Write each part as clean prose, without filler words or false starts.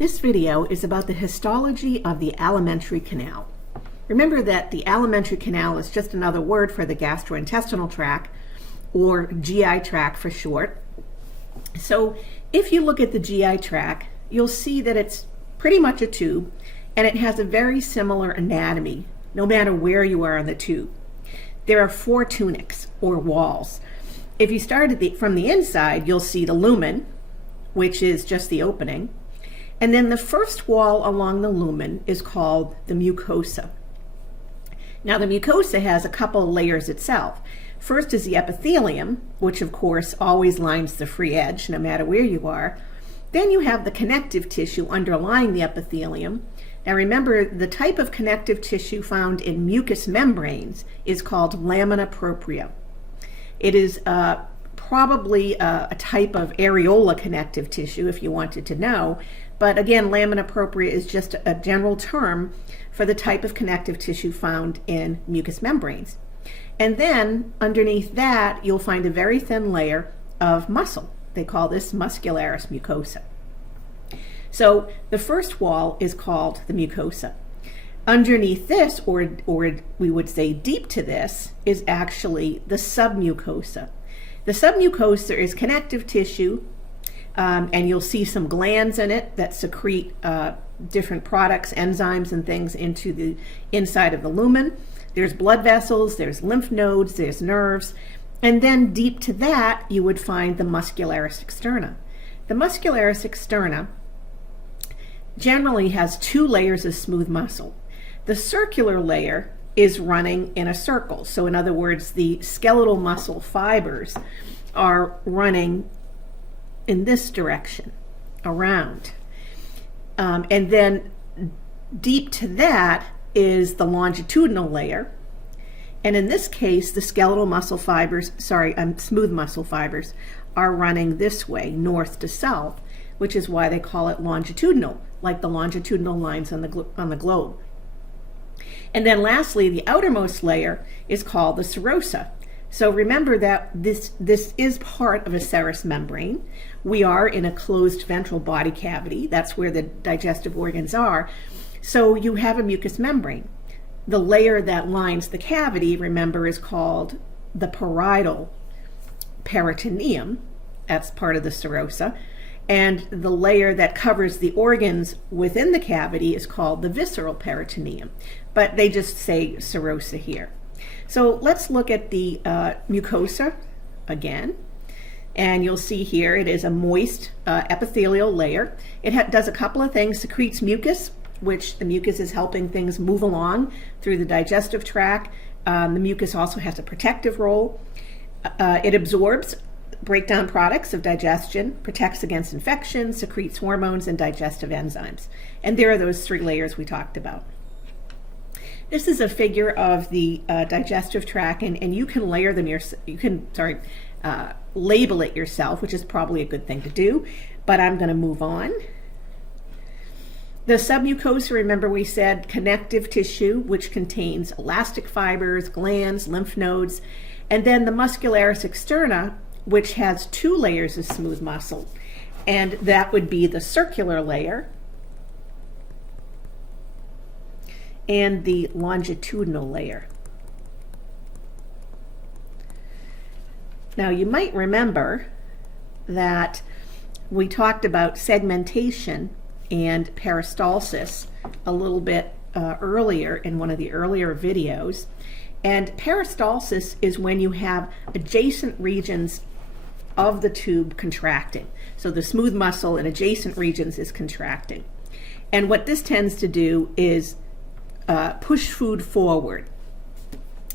This video is about the histology of the alimentary canal. Remember that the alimentary canal is just another word for the gastrointestinal tract, or GI tract for short. So if you look at the GI tract, you'll see that it's pretty much a tube, and it has a very similar anatomy, no matter where you are on the tube. There are 4 tunics, or walls. If you start from the inside, you'll see the lumen, which is just the opening. And then the first wall along the lumen is called the mucosa. Now the mucosa has a couple of layers itself. First is the epithelium, which of course always lines the free edge no matter where you are. Then you have the connective tissue underlying the epithelium. Now remember, the type of connective tissue found in mucous membranes is called lamina propria. It is probably a type of areola connective tissue if you wanted to know. But again, lamina propria is just a general term for the type of connective tissue found in mucous membranes. And then underneath that, you'll find a very thin layer of muscle. They call this muscularis mucosa. So the first wall is called the mucosa. Underneath this, or we would say deep to this, is actually the submucosa. The submucosa is connective tissue, and you'll see some glands in it that secrete different products, enzymes and things into the inside of the lumen. There's blood vessels, there's lymph nodes, there's nerves, and then deep to that you would find the muscularis externa. The muscularis externa generally has 2 layers of smooth muscle. The circular layer is running in a circle. So in other words, the skeletal muscle fibers are running in this direction, around. And then deep to that is the longitudinal layer. And in this case, the skeletal muscle fibers, smooth muscle fibers, are running this way, north to south, which is why they call it longitudinal, like the longitudinal lines on the globe. And then lastly, the outermost layer is called the serosa. So remember that this is part of a serous membrane. We are in a closed ventral body cavity. That's where the digestive organs are. So you have a mucous membrane. The layer that lines the cavity, remember, is called the parietal peritoneum. That's part of the serosa. And the layer that covers the organs within the cavity is called the visceral peritoneum. But they just say serosa here. So let's look at the mucosa again. And you'll see here it is a moist epithelial layer. It does a couple of things: secretes mucus, which the mucus is helping things move along through the digestive tract. The mucus also has a protective role. It absorbs breakdown products of digestion, protects against infection, secretes hormones and digestive enzymes. And there are those 3 layers we talked about. This is a figure of the digestive tract, and you can layer them label it yourself, which is probably a good thing to do, but I'm going to move on. The submucosa, remember we said connective tissue, which contains elastic fibers, glands, lymph nodes, and then the muscularis externa, which has 2 layers of smooth muscle, and that would be the circular layer and the longitudinal layer. Now you might remember that we talked about segmentation and peristalsis a little bit earlier in one of the earlier videos. And peristalsis is when you have adjacent regions of the tube contracting. So the smooth muscle in adjacent regions is contracting. And what this tends to do is push food forward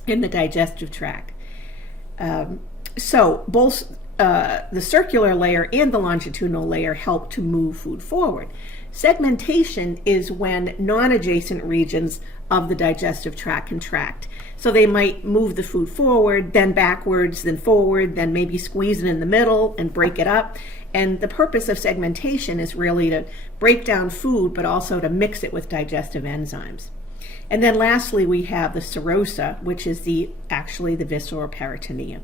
in the digestive tract. So both the circular layer and the longitudinal layer help to move food forward. Segmentation is when non-adjacent regions of the digestive tract contract. So they might move the food forward, then backwards, then forward, then maybe squeeze it in the middle and break it up. And the purpose of segmentation is really to break down food, but also to mix it with digestive enzymes. And then lastly, we have the serosa, which is actually the visceral peritoneum.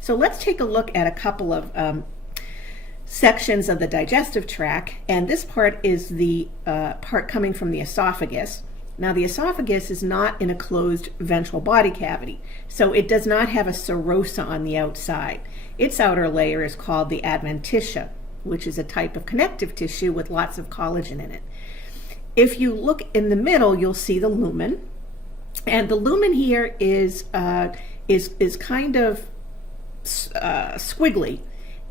So let's take a look at a couple of sections of the digestive tract, and this part is the part coming from the esophagus. Now, the esophagus is not in a closed ventral body cavity, so it does not have a serosa on the outside. Its outer layer is called the adventitia, which is a type of connective tissue with lots of collagen in it. If you look in the middle, you'll see the lumen, and the lumen here is kind of squiggly,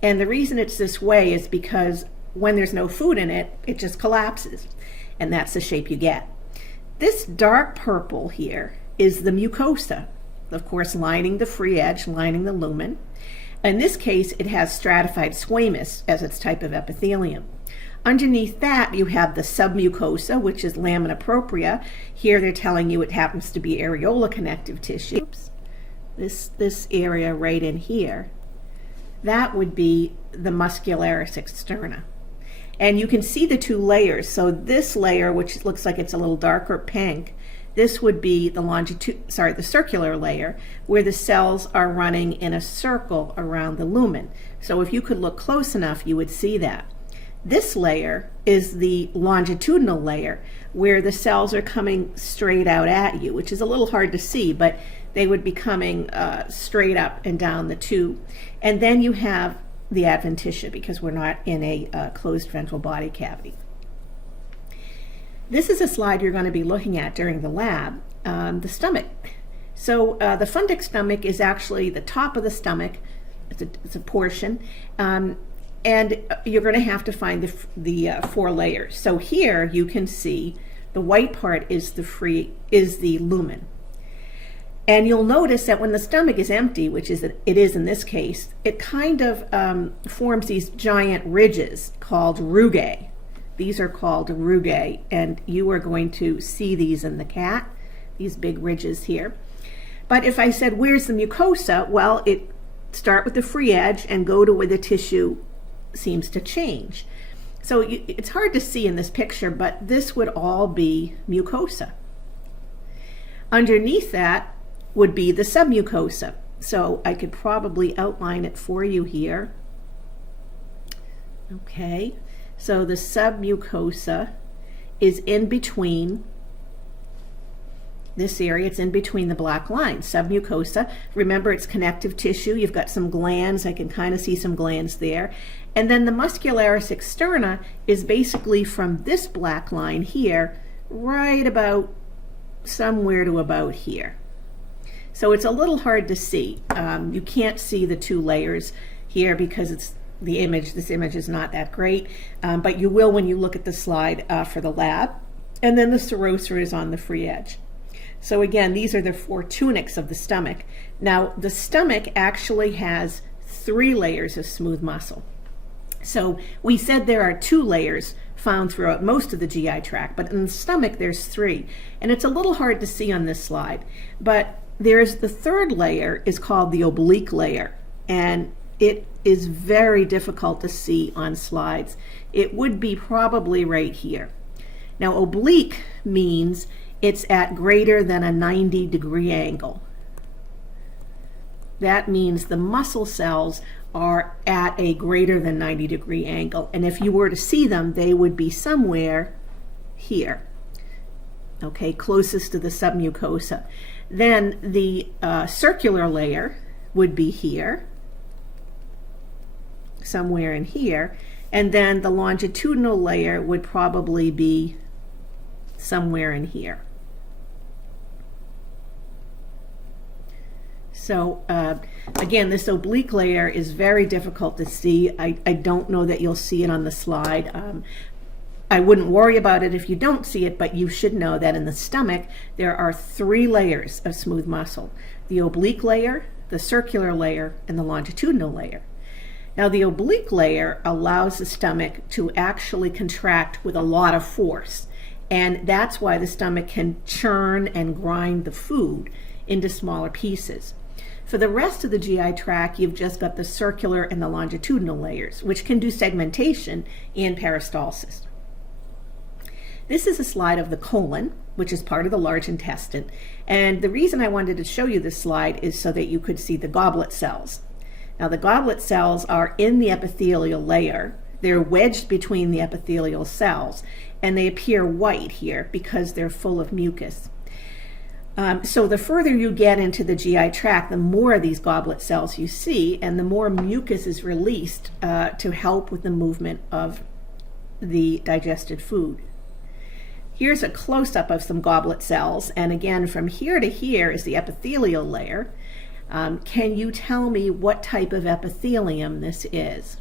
and the reason it's this way is because when there's no food in it, it just collapses, and that's the shape you get. This dark purple here is the mucosa, of course, lining the free edge, lining the lumen. In this case, it has stratified squamous as its type of epithelium. Underneath that, you have the submucosa, which is lamina propria. Here they're telling you it happens to be areola connective tissue. Oops. This area right in here, that would be the muscularis externa. And you can see the two layers. So this layer, which looks like it's a little darker pink, this would be the circular layer, where the cells are running in a circle around the lumen. So if you could look close enough, you would see that. This layer is the longitudinal layer, where the cells are coming straight out at you, which is a little hard to see, but they would be coming straight up and down the tube. And then you have the adventitia, because we're not in a closed ventral body cavity. This is a slide you're going to be looking at during the lab, the stomach. So the fundic stomach is actually the top of the stomach. It's a portion, and you're going to have to find the four layers. So here you can see the white part is the lumen. And you'll notice that when the stomach is empty, which is it is in this case, it kind of forms these giant ridges called rugae. These are called rugae, and you are going to see these in the cat, these big ridges here. But if I said, where's the mucosa? Well, start with the free edge and go to where the tissue seems to change. So it's hard to see in this picture, but this would all be mucosa. Underneath that would be the submucosa. So I could probably outline it for you here. Okay, so the submucosa is in between this area. It's in between the black lines. Submucosa, remember, it's connective tissue. You've got some glands. I can kind of see some glands there. And then the muscularis externa is basically from this black line here right about somewhere to about here. So it's a little hard to see. You can't see the two layers here because it's the image. This image is not that great, but you will when you look at the slide for the lab. And then the serosa is on the free edge. So again, these are the four tunics of the stomach. Now, the stomach actually has 3 layers of smooth muscle. So we said there are 2 layers found throughout most of the GI tract, but in the stomach there's 3. And it's a little hard to see on this slide, but there's the 3rd layer is called the oblique layer, and it is very difficult to see on slides. It would be probably right here. Now, oblique means it's at greater than a 90-degree angle. That means the muscle cells are at a greater than 90-degree angle, and if you were to see them, they would be somewhere here, okay, closest to the submucosa. Then the circular layer would be here, somewhere in here, and then the longitudinal layer would probably be somewhere in here. So again, this oblique layer is very difficult to see. I don't know that you'll see it on the slide. I wouldn't worry about it if you don't see it, but you should know that in the stomach there are 3 layers of smooth muscle: the oblique layer, the circular layer, and the longitudinal layer. Now, the oblique layer allows the stomach to actually contract with a lot of force, and that's why the stomach can churn and grind the food into smaller pieces. For the rest of the GI tract, you've just got the circular and the longitudinal layers, which can do segmentation and peristalsis. This is a slide of the colon, which is part of the large intestine, and the reason I wanted to show you this slide is so that you could see the goblet cells. Now the goblet cells are in the epithelial layer. They're wedged between the epithelial cells, and they appear white here because they're full of mucus. So the further you get into the GI tract, the more of these goblet cells you see, and the more mucus is released to help with the movement of the digested food. Here's a close-up of some goblet cells, and again, from here to here is the epithelial layer. Can you tell me what type of epithelium this is?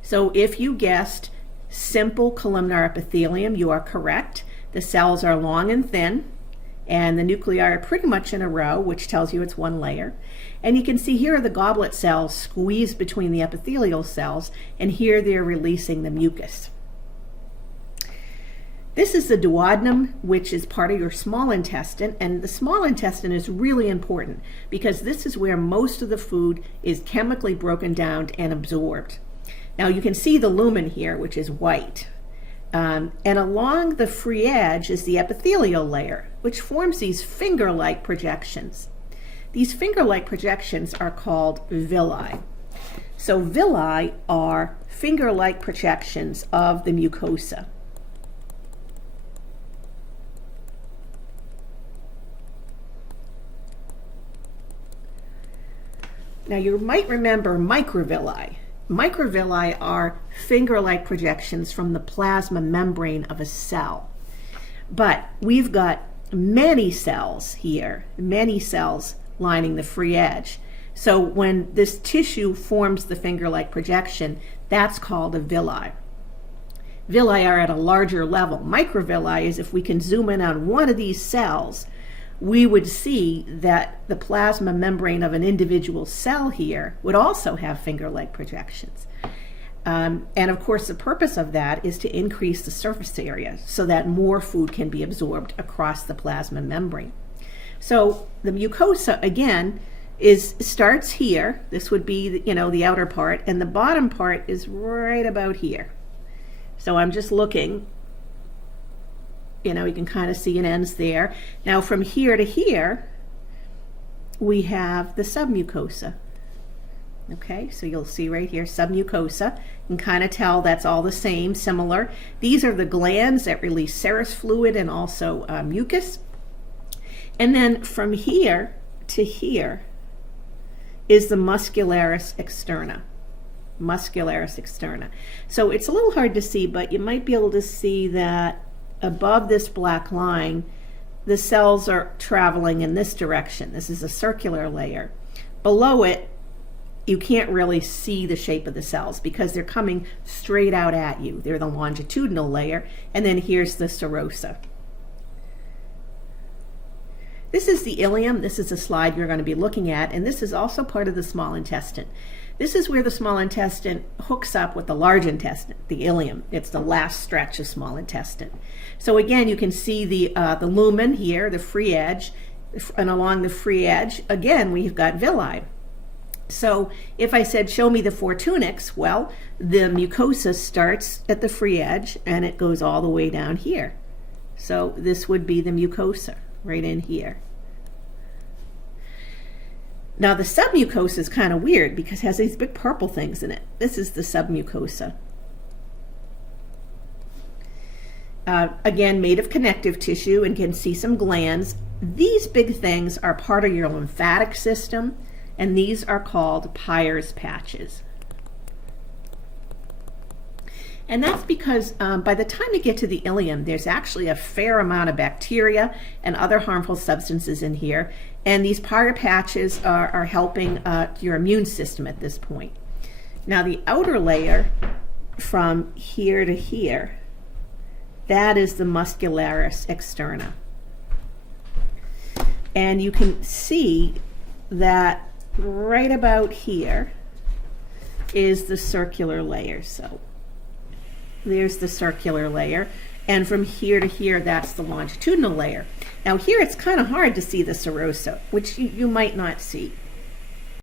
So if you guessed simple columnar epithelium, you are correct. The cells are long and thin, and the nuclei are pretty much in a row, which tells you it's one layer. And you can see here are the goblet cells squeezed between the epithelial cells, and here they're releasing the mucus. This is the duodenum, which is part of your small intestine, and the small intestine is really important because this is where most of the food is chemically broken down and absorbed. Now you can see the lumen here, which is white. And along the free edge is the epithelial layer, which forms these finger-like projections. These finger-like projections are called villi. So villi are finger-like projections of the mucosa. Now you might remember microvilli. Microvilli are finger-like projections from the plasma membrane of a cell. But we've got many cells here, many cells lining the free edge. So when this tissue forms the finger-like projection, that's called a villi. Villi are at a larger level. Microvilli is if we can zoom in on one of these cells, we would see that the plasma membrane of an individual cell here would also have finger-like projections. And of course, the purpose of that is to increase the surface area so that more food can be absorbed across the plasma membrane. So the mucosa, again, starts here. This would be the outer part, and the bottom part is right about here. So I'm just looking. You can kind of see it ends there. Now from here to here, we have the submucosa. Okay, so you'll see right here, submucosa. You can kind of tell that's all the same, similar. These are the glands that release serous fluid and also mucus. And then from here to here is the muscularis externa. Muscularis externa. So it's a little hard to see, but you might be able to see that above this black line, the cells are traveling in this direction. This is a circular layer. Below it, you can't really see the shape of the cells because they're coming straight out at you. They're the longitudinal layer, and then here's the serosa. This is the ileum. This is a slide you're going to be looking at, and this is also part of the small intestine. This is where the small intestine hooks up with the large intestine, the ileum. It's the last stretch of small intestine. So again, you can see the lumen here, the free edge, and along the free edge, again, we've got villi. So if I said, show me the 4 tunics, well, the mucosa starts at the free edge and it goes all the way down here. So this would be the mucosa right in here. Now the submucosa is kind of weird because it has these big purple things in it. This is the submucosa. Again, made of connective tissue, and can see some glands. These big things are part of your lymphatic system, and these are called Peyer's patches. And that's because by the time you get to the ileum, there's actually a fair amount of bacteria and other harmful substances in here. And these Peyer patches are helping your immune system at this point. Now the outer layer from here to here, that is the muscularis externa. And you can see that right about here is the circular layer. So there's the circular layer, and from here to here, that's the longitudinal layer. Now here it's kind of hard to see the serosa, which you might not see.